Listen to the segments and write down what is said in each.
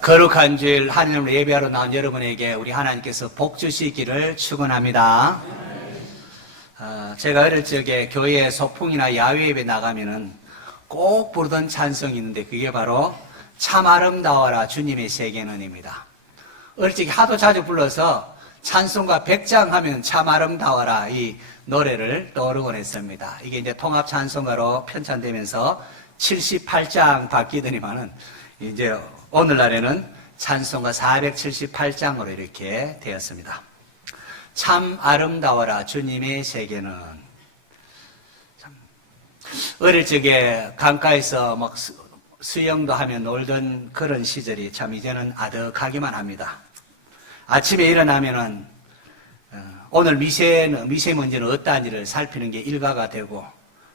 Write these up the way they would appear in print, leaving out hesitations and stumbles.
거룩한 주일 하나님을 예배하러 나온 여러분에게 우리 하나님께서 복 주시기를 축원합니다. 제가 어릴 적에 교회에 소풍이나 야외 예배 나가면은 꼭 부르던 찬송이 있는데 그게 바로 참 아름다워라 주님의 세계는입니다. 어릴 적에 하도 자주 불러서 찬송가 100장 하면 참 아름다워라 이 노래를 떠오르곤 했습니다. 이게 이제 통합 찬송가로 편찬되면서 78장 바뀌더니만은 이제 오늘날에는 찬송가 478장으로 이렇게 되었습니다. 참 아름다워라 주님의 세계는. 어릴 적에 강가에서 막 수영도 하며 놀던 그런 시절이 참 이제는 아득하기만 합니다. 아침에 일어나면은 오늘 미세먼지는 어떠한지를 살피는 게 일과가 되고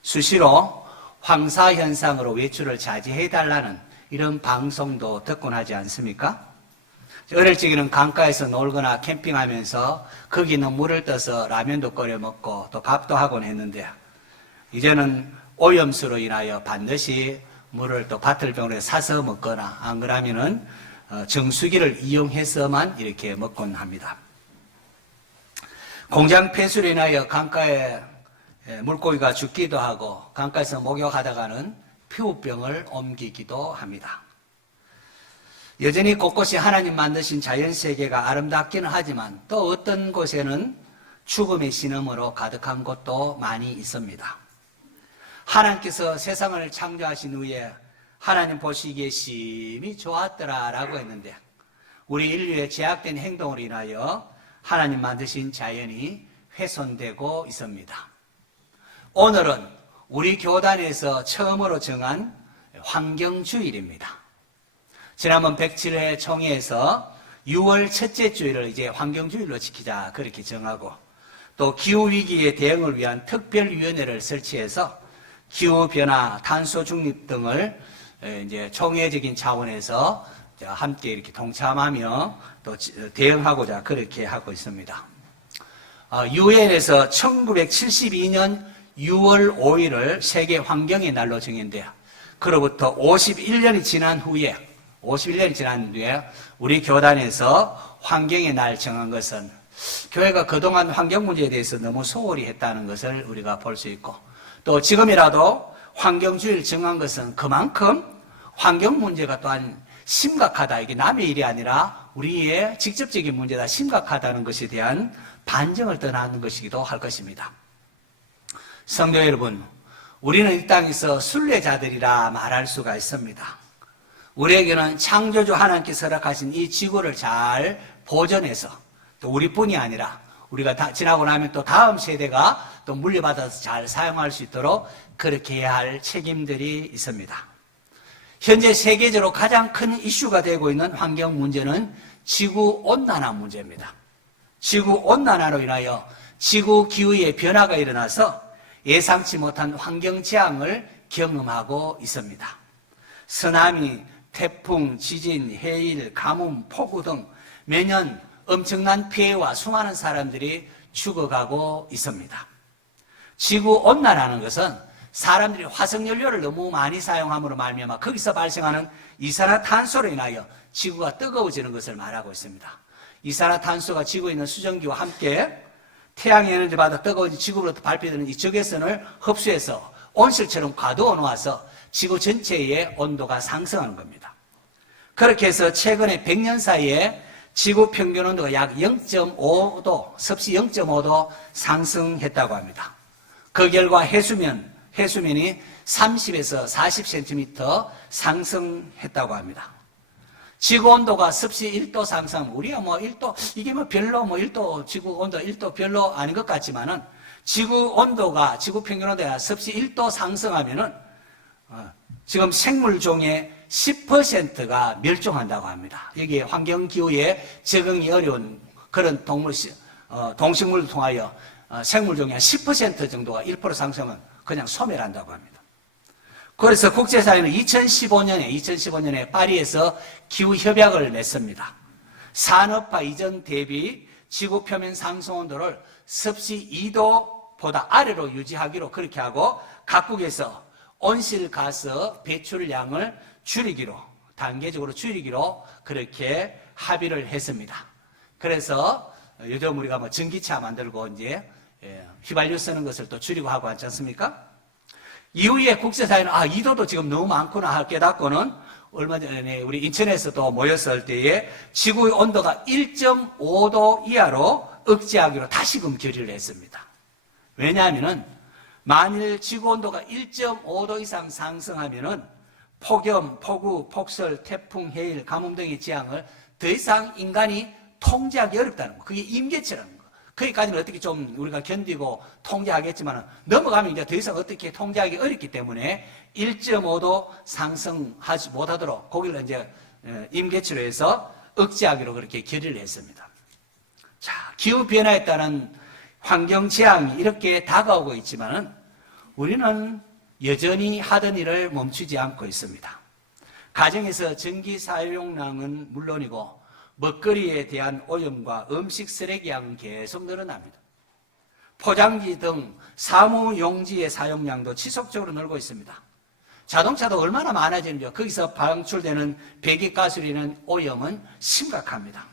수시로 황사 현상으로 외출을 자제해달라는 이런 방송도 듣곤 하지 않습니까? 어릴 적에는 강가에서 놀거나 캠핑하면서 거기 있는 물을 떠서 라면도 끓여 먹고 또 밥도 하곤 했는데 이제는 오염수로 인하여 반드시 물을 또 바틀병으로 사서 먹거나 안 그러면은 정수기를 이용해서만 이렇게 먹곤 합니다. 공장 폐수로 인하여 강가에 물고기가 죽기도 하고 강가에서 목욕하다가는 피부병을 옮기기도 합니다. 여전히 곳곳이 하나님 만드신 자연세계가 아름답기는 하지만 또 어떤 곳에는 죽음의 신음으로 가득한 곳도 많이 있습니다. 하나님께서 세상을 창조하신 후에 하나님 보시기에 심히 좋았더라 라고 했는데 우리 인류의 제약된 행동으로 인하여 하나님 만드신 자연이 훼손되고 있습니다. 오늘은 우리 교단에서 처음으로 정한 환경주일입니다. 지난번 107회 총회에서 6월 첫째 주일을 이제 환경주일로 지키자 그렇게 정하고 또 기후위기에 대응을 위한 특별위원회를 설치해서 기후변화, 탄소 중립 등을 이제 총회적인 차원에서 함께 이렇게 동참하며 또 대응하고자 그렇게 하고 있습니다. 유엔에서 1972년 6월 5일을 세계 환경의 날로 정했는데요. 그로부터 51년이 지난 후에 우리 교단에서 환경의 날 정한 것은 교회가 그동안 환경 문제에 대해서 너무 소홀히 했다는 것을 우리가 볼 수 있고 또 지금이라도 환경주의를 정한 것은 그만큼 환경 문제가 또한 심각하다. 이게 남의 일이 아니라 우리의 직접적인 문제다. 심각하다는 것에 대한 반증을 떠나는 것이기도 할 것입니다. 성도 여러분, 우리는 이 땅에서 순례자들이라 말할 수가 있습니다. 우리에게는 창조주 하나님께서 허락하신 이 지구를 잘 보존해서 또 우리뿐이 아니라 우리가 지나고 나면 또 다음 세대가 또 물려받아서 잘 사용할 수 있도록 그렇게 해야 할 책임들이 있습니다. 현재 세계적으로 가장 큰 이슈가 되고 있는 환경 문제는 지구온난화 문제입니다. 지구온난화로 인하여 지구 기후의 변화가 일어나서 예상치 못한 환경 재앙을 경험하고 있습니다. 쓰나미, 태풍, 지진, 해일, 가뭄, 폭우 등 매년 엄청난 피해와 수많은 사람들이 죽어가고 있습니다. 지구온난화라는 것은 사람들이 화석연료를 너무 많이 사용함으로 말미암아 거기서 발생하는 이산화탄소로 인하여 지구가 뜨거워지는 것을 말하고 있습니다. 이산화탄소가 지구에 있는 수증기와 함께 태양의 에너지 받아 뜨거워진 지구로부터 발표되는 이 적외선을 흡수해서 온실처럼 과도온으로 와서 지구 전체의 온도가 상승하는 겁니다. 그렇게 해서 최근에 100년 사이에 지구 평균 온도가 약 0.5도, 섭씨 0.5도 상승했다고 합니다. 그 결과 해수면이 30에서 40cm 상승했다고 합니다. 지구 온도가 섭씨 1도 상승, 우리가 뭐 1도, 이게 뭐 별로 1도, 지구 온도 1도 별로 아닌 것 같지만은 지구 평균 온도가 섭씨 1도 상승하면은, 지금 생물종의 10%가 멸종한다고 합니다. 여기에 환경기후에 적응이 어려운 그런 동식물을 통하여 생물종의 10% 정도가 1% 상승은 그냥 소멸한다고 합니다. 그래서 국제사회는 2015년에 파리에서 기후협약을 맺습니다. 산업화 이전 대비 지구 표면 상승 온도를 섭씨 2도보다 아래로 유지하기로 그렇게 하고 각국에서 온실가스 배출량을 줄이기로 단계적으로 줄이기로 그렇게 합의를 했습니다. 그래서 요즘 우리가 뭐 전기차 만들고 이제 휘발유 쓰는 것을 또 줄이고 하고 하지 않습니까? 이후에 국제사회는 이도도 지금 너무 많구나 깨닫고는 얼마 전에 우리 인천에서 또 모였을 때에 지구의 온도가 1.5도 이하로 억제하기로 다시금 결의를 했습니다. 왜냐하면은 만일 지구 온도가 1.5도 이상 상승하면은 폭염, 폭우, 폭설, 태풍, 해일, 가뭄 등의 재앙을 더 이상 인간이 통제하기 어렵다는 거. 그게 임계치라는 거. 거기까지는 어떻게 좀 우리가 견디고 통제하겠지만 넘어가면 이제 더 이상 어떻게 통제하기 어렵기 때문에 1.5도 상승하지 못하도록 거기를 이제 임계치로 해서 억제하기로 그렇게 결의를 했습니다. 자, 기후변화에 따른 환경 재앙이 이렇게 다가오고 있지만은 우리는 여전히 하던 일을 멈추지 않고 있습니다. 가정에서 전기 사용량은 물론이고 먹거리에 대한 오염과 음식 쓰레기 양은 계속 늘어납니다. 포장지 등 사무용지의 사용량도 지속적으로 늘고 있습니다. 자동차도 얼마나 많아지는지요. 거기서 방출되는 배기가스로 오염은 심각합니다.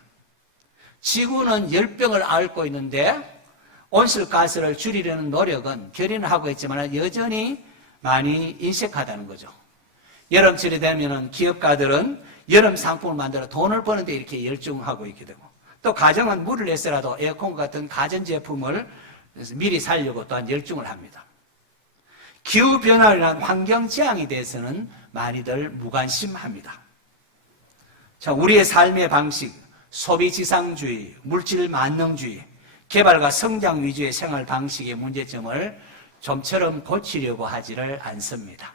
지구는 열병을 앓고 있는데 온실가스를 줄이려는 노력은 결의는 하고 있지만 여전히 많이 인색하다는 거죠. 여름철이 되면 기업가들은 여름 상품을 만들어 돈을 버는데 이렇게 열중하고 있게 되고 또 가정은 물을 내서라도 에어컨 같은 가전제품을 미리 살려고 또한 열중을 합니다. 기후변화라는 환경재앙에 대해서는 많이들 무관심합니다. 자, 우리의 삶의 방식, 소비지상주의, 물질만능주의, 개발과 성장 위주의 생활 방식의 문제점을 좀처럼 고치려고 하지를 않습니다.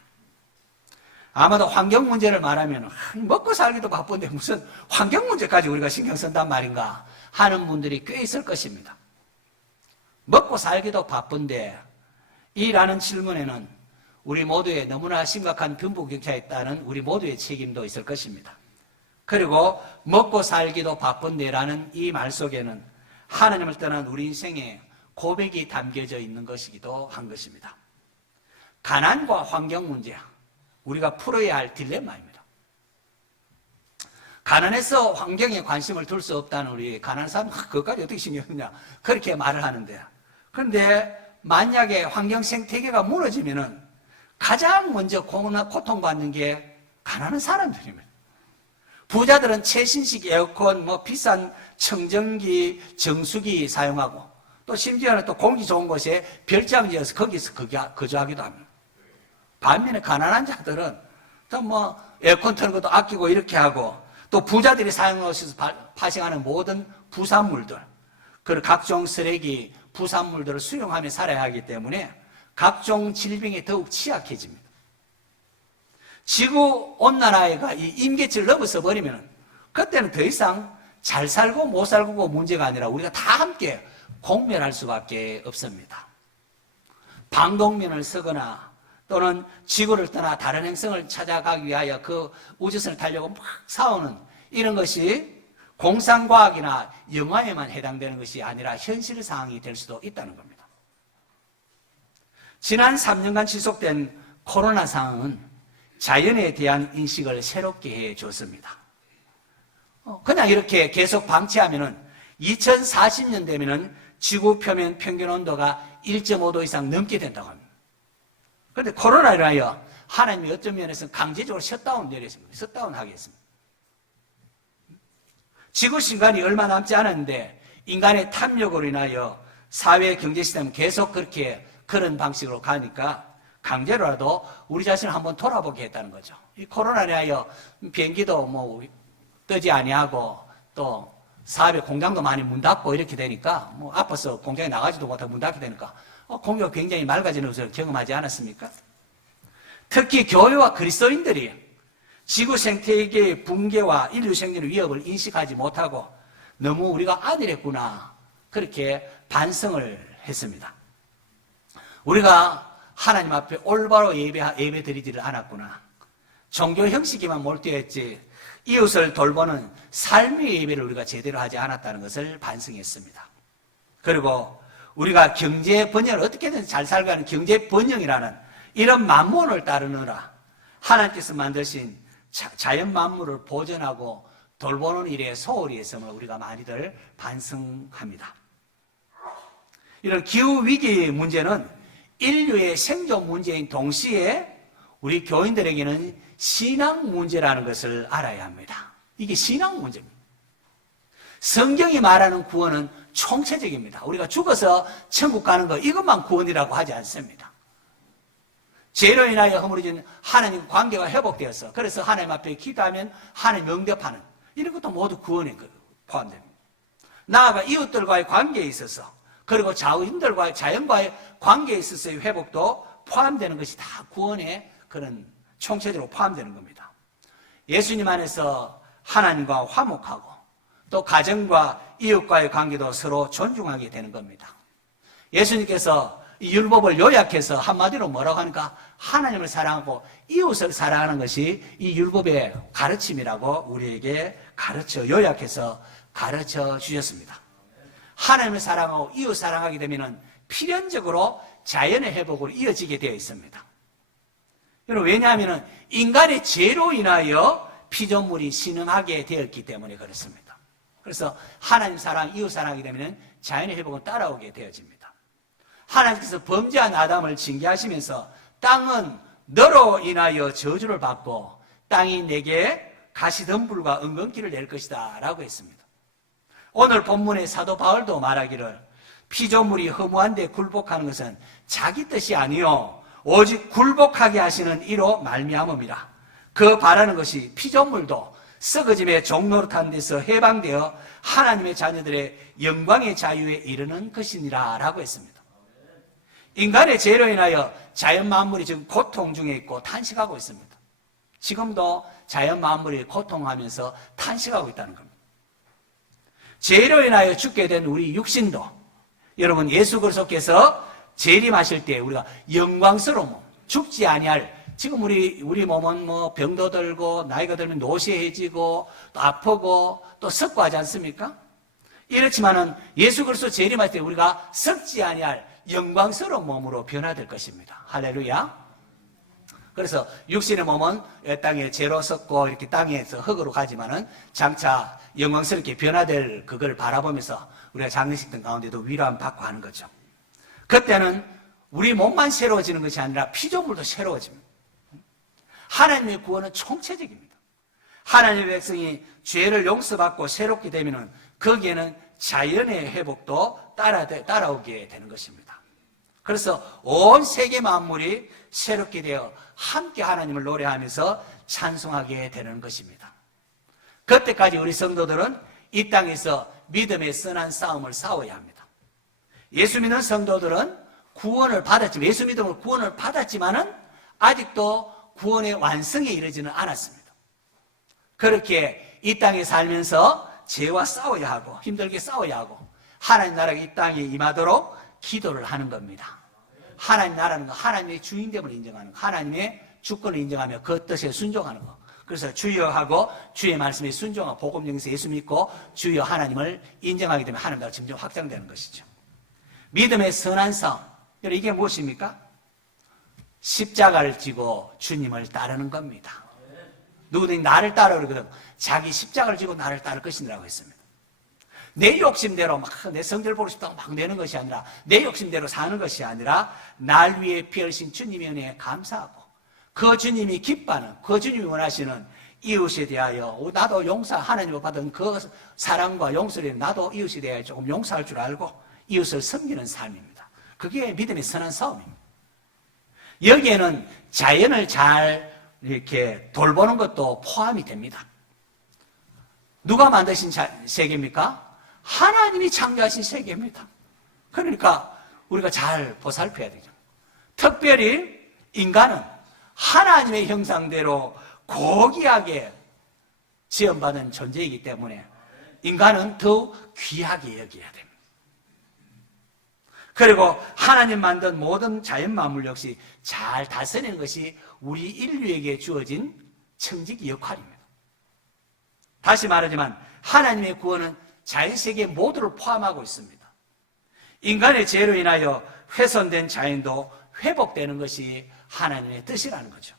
아마도 환경 문제를 말하면 먹고 살기도 바쁜데 무슨 환경 문제까지 우리가 신경 쓴단 말인가 하는 분들이 꽤 있을 것입니다. 먹고 살기도 바쁜데 이라는 질문에는 우리 모두의 너무나 심각한 빈부격차에 따른 우리 모두의 책임도 있을 것입니다. 그리고 먹고 살기도 바쁜데라는 이 말 속에는 하나님을 떠난 우리 인생의 고백이 담겨져 있는 것이기도 한 것입니다. 가난과 환경 문제, 우리가 풀어야 할 딜레마입니다. 가난해서 환경에 관심을 둘 수 없다는 우리 가난한 사람은 그것까지 어떻게 신경 쓰냐 그렇게 말을 하는데, 그런데 만약에 환경 생태계가 무너지면은 가장 먼저 고통받는 게 가난한 사람들입니다. 부자들은 최신식 에어컨, 비싼 청정기, 정수기 사용하고 또 심지어는 또 공기 좋은 곳에 별장 지어서 거기서 거주하기도 합니다. 반면에 가난한 자들은 또 에어컨 트는 것도 아끼고 이렇게 하고 또 부자들이 사용하셔서 발생하는 모든 부산물들, 그리고 각종 쓰레기, 부산물들을 수용하며 살아야 하기 때문에 각종 질병에 더욱 취약해집니다. 지구온난화가 이 임계치를 넘어서 버리면 그때는 더 이상 잘 살고 못 살고 문제가 아니라 우리가 다 함께 공멸할 수밖에 없습니다. 방독면을 쓰거나 또는 지구를 떠나 다른 행성을 찾아가기 위하여 그 우주선을 타려고 막 싸우는 이런 것이 공상과학이나 영화에만 해당되는 것이 아니라 현실 상황이 될 수도 있다는 겁니다. 지난 3년간 지속된 코로나 상황은 자연에 대한 인식을 새롭게 해줬습니다. 그냥 이렇게 계속 방치하면은 2040년 되면은 지구 표면 평균 온도가 1.5도 이상 넘게 된다고 합니다. 그런데 코로나로 인하여 하나님이 어떤 면에서는 강제적으로 셧다운 내렸습니다. 셧다운 하겠습니다. 지구 시간이 얼마 남지 않았는데 인간의 탐욕으로 인하여 사회 경제 시스템은 계속 그런 방식으로 가니까 강제로라도 우리 자신을 한번 돌아보게 했다는 거죠. 이 코로나로 인하여 비행기도 뜨지 아니하고 또 사업에 공장도 많이 문 닫고 이렇게 되니까 아파서 공장에 나가지도 못하고 문 닫게 되니까 공기가 굉장히 맑아지는 것을 경험하지 않았습니까? 특히 교회와 그리스도인들이 지구 생태계의 붕괴와 인류 생존의 위협을 인식하지 못하고 너무 우리가 안일했구나 그렇게 반성을 했습니다. 우리가 하나님 앞에 올바로 예배 드리지를 않았구나. 종교 형식에만 몰두했지 이웃을 돌보는 삶의 예배를 우리가 제대로 하지 않았다는 것을 반성했습니다. 그리고 우리가 경제 번영을 어떻게든 잘 살가는 경제 번영이라는 이런 만몬을 따르느라 하나님께서 만드신 자연 만물을 보존하고 돌보는 일에 소홀히 했음을 우리가 많이들 반성합니다. 이런 기후위기 문제는 인류의 생존 문제인 동시에 우리 교인들에게는 신앙 문제라는 것을 알아야 합니다. 이게 신앙 문제입니다. 성경이 말하는 구원은 총체적입니다. 우리가 죽어서 천국 가는 거 이것만 구원이라고 하지 않습니다. 죄로 인하여 허물어진 하나님 관계가 회복되어서 그래서 하나님 앞에 기도하면 하나님 응답하는 이런 것도 모두 구원에 포함됩니다. 나아가 이웃들과의 관계에 있어서 그리고 자연들과의 관계에 있어서의 회복도 포함되는 것이 다 구원의 그런 총체적으로 포함되는 겁니다. 예수님 안에서 하나님과 화목하고 또 가정과 이웃과의 관계도 서로 존중하게 되는 겁니다. 예수님께서 이 율법을 요약해서 한마디로 뭐라고 하니까 하나님을 사랑하고 이웃을 사랑하는 것이 이 율법의 가르침이라고 우리에게 요약해서 가르쳐 주셨습니다. 하나님을 사랑하고 이웃 사랑하게 되면 필연적으로 자연의 회복으로 이어지게 되어 있습니다. 여러분, 왜냐하면 인간의 죄로 인하여 피조물이 신음하게 되었기 때문에 그렇습니다. 그래서 하나님 사랑, 이웃 사랑하게 되면 자연의 회복은 따라오게 되어집니다. 하나님께서 범죄한 아담을 징계하시면서 땅은 너로 인하여 저주를 받고 땅이 내게 가시덤불과 은근기를 낼 것이다 라고 했습니다. 오늘 본문의 사도 바울도 말하기를 피조물이 허무한 데 굴복하는 것은 자기 뜻이 아니요 오직 굴복하게 하시는 이로 말미암음이라. 그 바라는 것이 피조물도 썩어짐의 종노릇한 데서 해방되어 하나님의 자녀들의 영광의 자유에 이르는 것이니라 라고 했습니다. 인간의 죄로 인하여 자연 만물이 지금 고통 중에 있고 탄식하고 있습니다. 지금도 자연 만물이 고통하면서 탄식하고 있다는 겁니다. 죄로 인하여 죽게 된 우리 육신도 여러분 예수 그리스도께서 재림하실 때 우리가 영광스러움, 죽지 아니할 지금 우리 몸은 뭐 병도 들고 나이가 들면 노쇠해지고 또 아프고 또 썩고하지 않습니까? 이렇지만은 예수 그리스도 재림할 때 우리가 썩지 아니할 영광스러운 몸으로 변화될 것입니다. 할렐루야. 그래서 육신의 몸은 땅에 죄로 썩고 이렇게 땅에서 흙으로 가지만은 장차 영광스럽게 변화될 그걸 바라보면서 우리가 장례식등 가운데도 위로함 받고 하는 거죠. 그때는 우리 몸만 새로워지는 것이 아니라 피조물도 새로워집니다. 하나님의 구원은 총체적입니다. 하나님의 백성이 죄를 용서받고 새롭게 되면 거기에는 자연의 회복도 따라오게 되는 것입니다. 그래서 온 세계 만물이 새롭게 되어 함께 하나님을 노래하면서 찬송하게 되는 것입니다. 그때까지 우리 성도들은 이 땅에서 믿음의 선한 싸움을 싸워야 합니다. 예수 믿는 성도들은 구원을 받았지만, 예수 믿음으로 구원을 받았지만은 아직도 구원의 완성에 이르지는 않았습니다. 그렇게 이 땅에 살면서 죄와 싸워야 하고 힘들게 싸워야 하고 하나님 나라가 이 땅에 임하도록 기도를 하는 겁니다. 하나님 나라는 거, 하나님의 주인됨을 인정하는 거, 하나님의 주권을 인정하며 그 뜻에 순종하는 거. 그래서 주여 하고 주의 말씀에 순종하고 복음 영에서 예수 믿고 주여 하나님을 인정하게 되면 하나님 나라가 점점 확장되는 것이죠. 믿음의 선한 싸움. 여러분 이게 무엇입니까? 십자가를 지고 주님을 따르는 겁니다. 누구든지 나를 따르라 그러거든 자기 십자가를 지고 나를 따를 것이라고 했습니다. 내 욕심대로 막 내 성질 보고 싶다고 막 내는 것이 아니라 내 욕심대로 사는 것이 아니라 날 위해 피 흘리신 주님의 은혜에 감사하고 그 주님이 기뻐하는 그 주님이 원하시는 이웃에 대하여 나도 하나님을 받은 그 사랑과 용서를 나도 이웃에 대하여 조금 용서할 줄 알고 이웃을 섬기는 삶입니다. 그게 믿음의 선한 싸움입니다. 여기에는 자연을 잘 이렇게 돌보는 것도 포함이 됩니다. 누가 만드신 세계입니까? 하나님이 창조하신 세계입니다. 그러니까 우리가 잘 보살펴야 되죠. 특별히 인간은 하나님의 형상대로 고귀하게 지음받은 존재이기 때문에 인간은 더욱 귀하게 여겨야 됩니다. 그리고 하나님 만든 모든 자연 만물 역시 잘 다스리는 것이 우리 인류에게 주어진 청지기 역할입니다. 다시 말하지만 하나님의 구원은 자연세계 모두를 포함하고 있습니다. 인간의 죄로 인하여 훼손된 자연도 회복되는 것이 하나님의 뜻이라는 거죠.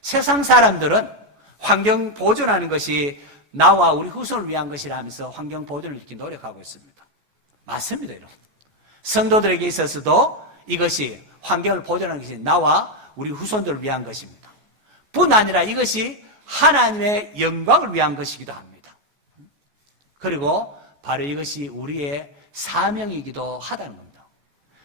세상 사람들은 환경 보존하는 것이 나와 우리 후손을 위한 것이라 하면서 환경 보존을 이렇게 노력하고 있습니다. 맞습니다, 여러분. 성도들에게 있어서도 이것이 환경을 보존하는 것이 나와 우리 후손들을 위한 것입니다. 뿐 아니라 이것이 하나님의 영광을 위한 것이기도 합니다. 그리고 바로 이것이 우리의 사명이기도 하다는 겁니다.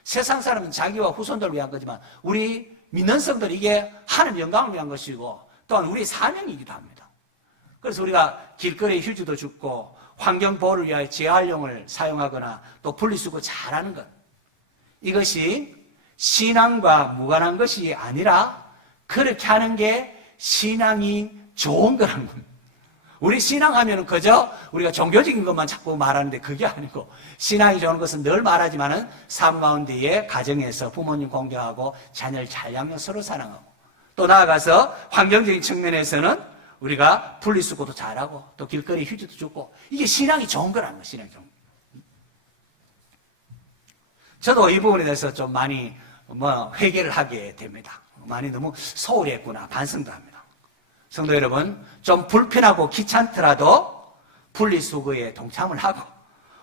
세상 사람은 자기와 후손들을 위한 거지만 우리 믿는 성도는 이게 하나님 영광을 위한 것이고 또한 우리의 사명이기도 합니다. 그래서 우리가 길거리에 휴지도 줍고 환경 보호를 위하여 재활용을 사용하거나 또 분리수거 잘하는 것, 이것이 신앙과 무관한 것이 아니라 그렇게 하는 게 신앙이 좋은 거라는 겁니다. 우리 신앙하면 그저 우리가 종교적인 것만 자꾸 말하는데 그게 아니고, 신앙이 좋은 것은 늘 말하지만은 삶 가운데에 가정에서 부모님 공경하고 자녀를 잘 양육 서로 사랑하고, 또 나아가서 환경적인 측면에서는 우리가 분리수거도 잘하고 또 길거리 휴지도 줍고, 이게 신앙이 좋은 거라는 거예요. 신앙이 좋은 거. 저도 이 부분에 대해서 좀 많이 회개를 하게 됩니다. 많이 너무 소홀히 했구나 반성도 합니다. 성도 여러분, 좀 불편하고 귀찮더라도 분리수거에 동참을 하고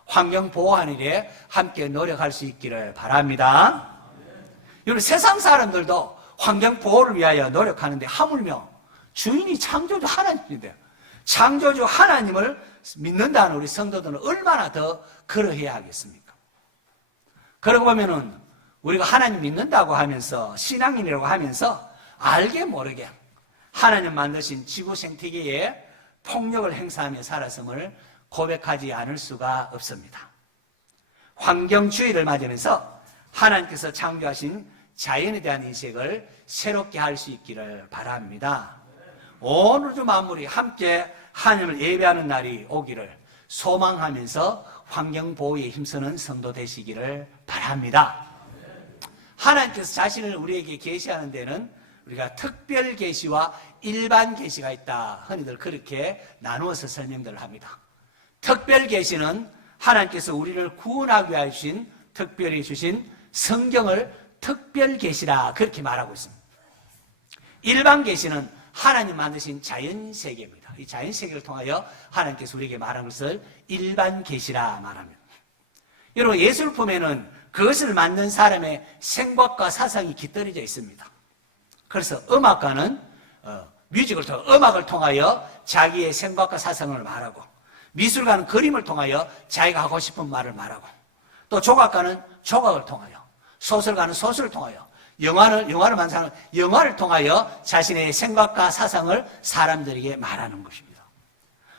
환경 보호하는 일에 함께 노력할 수 있기를 바랍니다. 여러분, 세상 사람들도 환경 보호를 위하여 노력하는데 하물며 주인이 창조주 하나님인데, 창조주 하나님을 믿는다는 우리 성도들은 얼마나 더 그러해야 하겠습니까? 그러고 보면은 우리가 하나님 믿는다고 하면서 신앙인이라고 하면서 알게 모르게 하나님 만드신 지구 생태계에 폭력을 행사하며 살았음을 고백하지 않을 수가 없습니다. 환경주의를 맞으면서 하나님께서 창조하신 자연에 대한 인식을 새롭게 할 수 있기를 바랍니다. 온 우주 만물이 함께 하나님을 예배하는 날이 오기를 소망하면서 환경보호에 힘쓰는 성도 되시기를 바랍니다. 하나님께서 자신을 우리에게 계시하는 데는 우리가 특별 계시와 일반 계시가 있다. 흔히들 그렇게 나누어서 설명들을 합니다. 특별 계시는 하나님께서 우리를 구원하기 위하여 주신, 특별히 주신 성경을 특별 계시라 그렇게 말하고 있습니다. 일반 계시는 하나님 만드신 자연 세계입니다. 이 자연 세계를 통하여 하나님께서 우리에게 말한 것을 일반 계시라 말합니다. 여러분, 예술품에는 그것을 만든 사람의 생각과 사상이 깃들여져 있습니다. 그래서 음악가는 음악을 통하여 자기의 생각과 사상을 말하고, 미술가는 그림을 통하여 자기가 하고 싶은 말을 말하고, 또 조각가는 조각을 통하여, 소설가는 소설을 통하여, 영화를 만든 사람은 영화를 통하여 자신의 생각과 사상을 사람들에게 말하는 것입니다.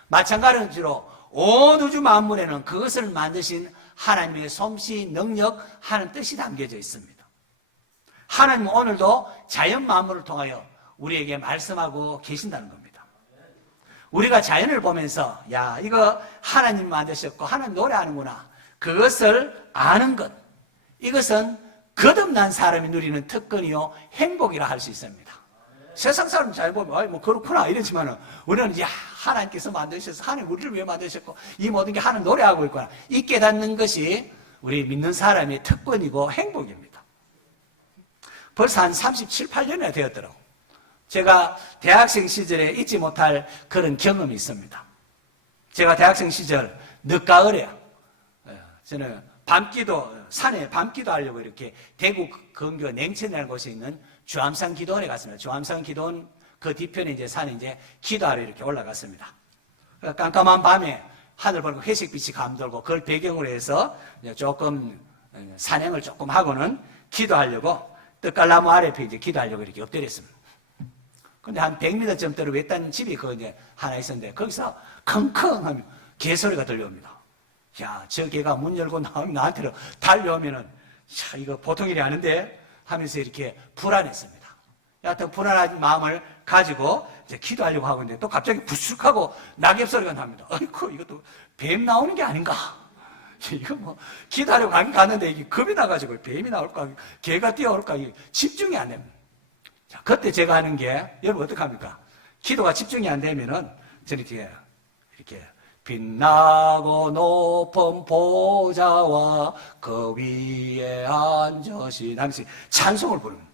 마찬가지로 온 우주 만물에는 그것을 만드신 하나님의 솜씨, 능력, 하는 뜻이 담겨져 있습니다. 하나님은 오늘도 자연 만물을 통하여 우리에게 말씀하고 계신다는 겁니다. 우리가 자연을 보면서 야, 이거 하나님 만드셨고 하나님 노래하는구나, 그것을 아는 것, 이것은 거듭난 사람이 누리는 특권이요 행복이라 할 수 있습니다. 세상 사람 잘 보면 뭐 그렇구나 이러지만은 우리는 이제 하나님께서 만드셔서, 하나님 우리를 위해 만드셨고 이 모든 게 하나님 노래하고 있구나, 이 깨닫는 것이 우리 믿는 사람의 특권이고 행복입니다. 벌써 한 37, 8년이나 되었더라고요. 제가 대학생 시절에 잊지 못할 그런 경험이 있습니다. 제가 대학생 시절 늦가을에 저는 산에 밤기도 하려고 이렇게 대구 근교 냉천이라는 곳에 있는 주암산 기도원에 갔습니다. 주암산 기도원 그 뒤편에 이제 산에 이제 기도하러 이렇게 올라갔습니다. 깜깜한 밤에 하늘 보고 회색빛이 감돌고 그걸 배경으로 해서 조금 산행을 조금 하고는 기도하려고 떡갈나무 아래 이제 기도하려고 이렇게 엎드렸습니다. 근데 한 100m쯤 떨어 외딴 집이 그 이제 하나 있었는데 거기서 컹컹 하면 개소리가 들려옵니다. 야, 저 개가 문 열고 나오면 나한테로 달려오면은, 야, 이거 보통 일이 아닌데 하면서 이렇게 불안했습니다. 여하튼 불안한 마음을 가지고 이제 기도하려고 하고 있는데 또 갑자기 부스럭하고 낙엽 소리가 납니다. 아이고, 이것도 뱀 나오는 게 아닌가? 이거 뭐, 기도하려고 갔는데 이게 겁이 나가지고 뱀이 나올까, 개가 뛰어올까, 이게 집중이 안 됩니다. 자, 그때 제가 하는 게, 여러분 어떡합니까? 기도가 집중이 안 되면은 저는 이렇게 빛나고 높은 보좌와 그 위에 앉으신 하면서 찬송을 부릅니다.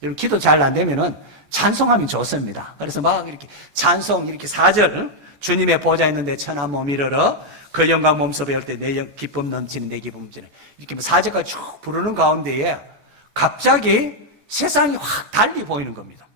여러분, 기도 잘 안 되면은 찬송하면 좋습니다. 그래서 막 이렇게 찬송, 이렇게 4절, 주님의 보좌 있는데 천하 몸 이르러 그 영광 몸소 배울 때 내 기쁨 넘치는 내 기쁨 넘치는, 이렇게 4절까지 쭉 부르는 가운데에 갑자기 세상이 확 달리 보이는 겁니다.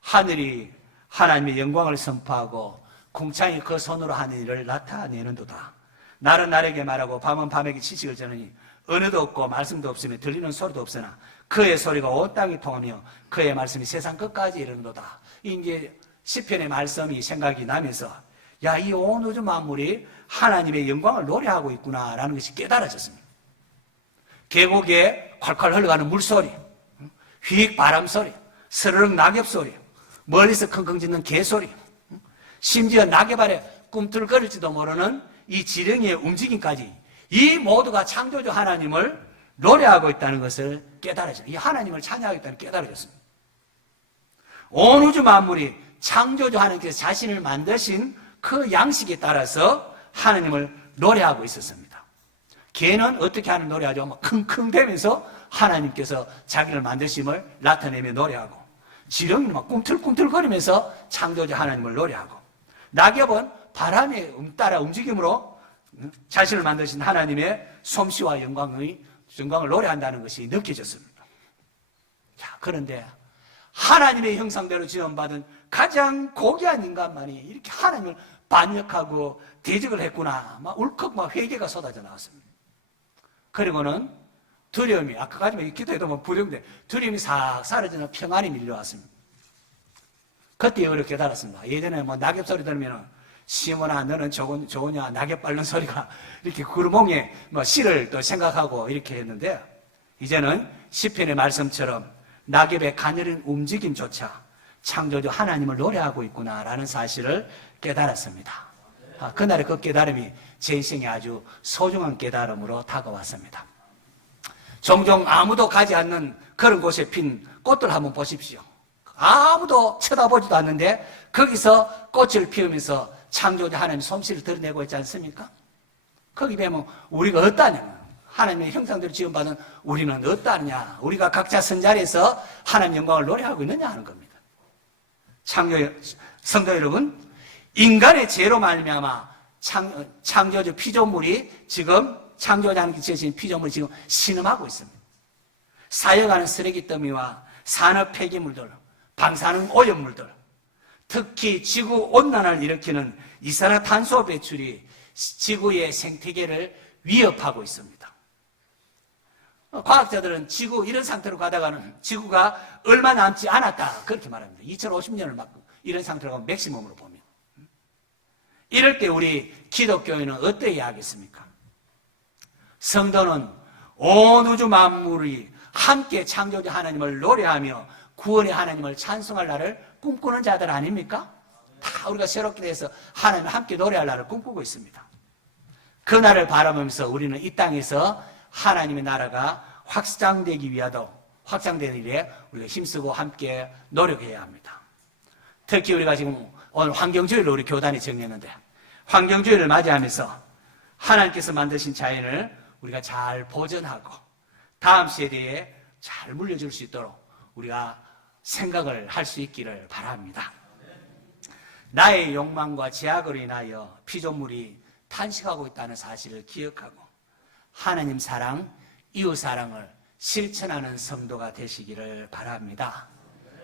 하늘이 하나님의 영광을 선포하고 궁창이 그 손으로 하는 일을 나타내는도다. 날은 날에게 말하고 밤은 밤에게 지식을 전하니 언어도 없고 말씀도 없으며 들리는 소리도 없으나 그의 소리가 온 땅이 통하며 그의 말씀이 세상 끝까지 이르는도다. 이제 시편의 말씀이 생각이 나면서 야, 이 온 우주 만물이 하나님의 영광을 노래하고 있구나라는 것이 깨달아졌습니다. 계곡에 콸콸 흘러가는 물소리, 휙 바람소리, 스르륵 낙엽소리, 멀리서 킁킁 짖는 개소리, 심지어 낙엽 아래 꿈틀거릴지도 모르는 이 지렁이의 움직임까지, 이 모두가 창조주 하나님을 노래하고 있다는 것을 깨달아졌습니다. 이 하나님을 찬양하고 있다는 깨달아졌습니다. 온 우주 만물이 창조주 하나님께서 자신을 만드신 그 양식에 따라서 하나님을 노래하고 있었습니다. 개는 어떻게 하는 노래하죠? 막 킁킁대면서 하나님께서 자기를 만드심을 나타내며 노래하고, 지렁이는 막 꿈틀꿈틀거리면서 창조주 하나님을 노래하고, 낙엽은 바람에 따라 움직임으로 자신을 만드신 하나님의 솜씨와 영광을 노래한다는 것이 느껴졌습니다. 자, 그런데 하나님의 형상대로 지음받은 가장 고귀한 인간만이 이렇게 하나님을 반역하고 대적을 했구나. 막 울컥 막 회개가 쏟아져 나왔습니다. 그리고는 두려움이, 아까까지 기도해도 뭐 부려운데 두려움이 싹 사라지는 평안이 밀려왔습니다. 그때 이걸 깨달았습니다. 예전에 뭐 낙엽 소리 들으면 시몬아 너는 좋으냐 낙엽 밟는 소리가 이렇게 구르몽에 뭐 씨를 또 생각하고 이렇게 했는데, 이제는 시편의 말씀처럼 낙엽의 가늘은 움직임조차 창조주 하나님을 노래하고 있구나라는 사실을 깨달았습니다. 그날의 그 깨달음이 제 인생에 아주 소중한 깨달음으로 다가왔습니다. 종종 아무도 가지 않는 그런 곳에 핀 꽃들 한번 보십시오. 아무도 쳐다보지도 않는데 거기서 꽃을 피우면서 창조주 하나님의 솜씨를 드러내고 있지 않습니까? 거기 보면 우리가 어떠냐, 하나님의 형상대로 지음받은 우리는 어떠냐, 우리가 각자 선자리에서 하나님의 영광을 노래하고 있느냐 하는 겁니다. 성도 여러분, 인간의 죄로 말미암아 창조주 피조물이 지금, 창조주 하나님께 지으신 피조물이 지금 신음하고 있습니다. 사역하는 쓰레기 더미와 산업 폐기물들, 방사능 오염물들, 특히 지구 온난화를 일으키는 이산화탄소 배출이 지구의 생태계를 위협하고 있습니다. 과학자들은 지구 이런 상태로 가다가는 지구가 얼마 남지 않았다 그렇게 말합니다. 2050년을 막 이런 상태로 가면 맥시멈으로 봅니다. 이럴 때 우리 기독교인은 어떠해야 하겠습니까? 성도는 온 우주 만물이 함께 창조주 하나님을 노래하며 구원의 하나님을 찬송할 날을 꿈꾸는 자들 아닙니까? 다 우리가 새롭게 돼서 하나님을 함께 노래할 날을 꿈꾸고 있습니다. 그 날을 바라보면서 우리는 이 땅에서 하나님의 나라가 확장되기 위하여 확장되는 일에 우리가 힘쓰고 함께 노력해야 합니다. 특히 우리가 지금 오늘 환경주의를 우리 교단이 정했는데, 환경주의를 맞이하면서 하나님께서 만드신 자연을 우리가 잘 보존하고 다음 세대에 잘 물려줄 수 있도록 우리가 생각을 할 수 있기를 바랍니다. 나의 욕망과 제약으로 인하여 피조물이 탄식하고 있다는 사실을 기억하고 하나님 사랑, 이웃 사랑을 실천하는 성도가 되시기를 바랍니다.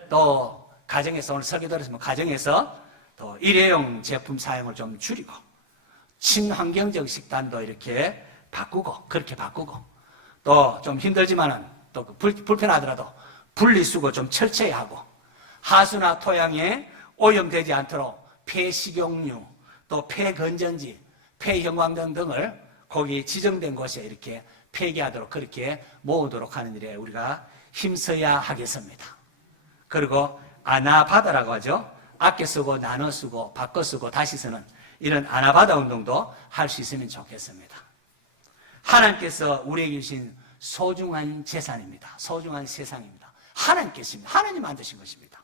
또 가정에서, 오늘 설교 들었으면 가정에서 또 일회용 제품 사용을 좀 줄이고 친환경적 식단도 이렇게 바꾸고, 그렇게 바꾸고, 또 좀 힘들지만은 또 불편하더라도 분리수거 좀 철저히 하고, 하수나 토양에 오염되지 않도록 폐식용유, 또 폐건전지, 폐형광등 등을 거기 지정된 곳에 이렇게 폐기하도록 그렇게 모으도록 하는 일에 우리가 힘써야 하겠습니다. 그리고 아나바다라고 하죠. 아껴 쓰고 나눠 쓰고 바꿔 쓰고 다시 쓰는 이런 아나바다 운동도 할 수 있으면 좋겠습니다. 하나님께서 우리에게 주신 소중한 재산입니다. 소중한 세상입니다. 하나님께십니다. 하나님 만드신 것입니다.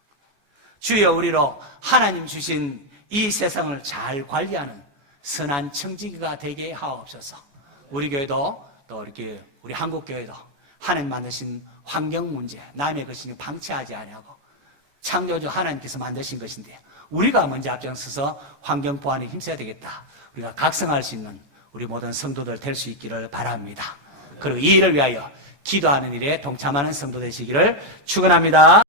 주여, 우리로 하나님 주신 이 세상을 잘 관리하는 선한 청지기가 되게 하옵소서. 우리 교회도 또 이렇게 우리 한국 교회도 하나님 만드신 환경 문제, 남의 것이니 방치하지 아니하고 창조주 하나님께서 만드신 것인데 우리가 먼저 앞장서서 환경 보완에 힘써야 되겠다. 우리가 각성할 수 있는 우리 모든 성도들 될 수 있기를 바랍니다. 그리고 이 일을 위하여 기도하는 일에 동참하는 성도 되시기를 축원합니다.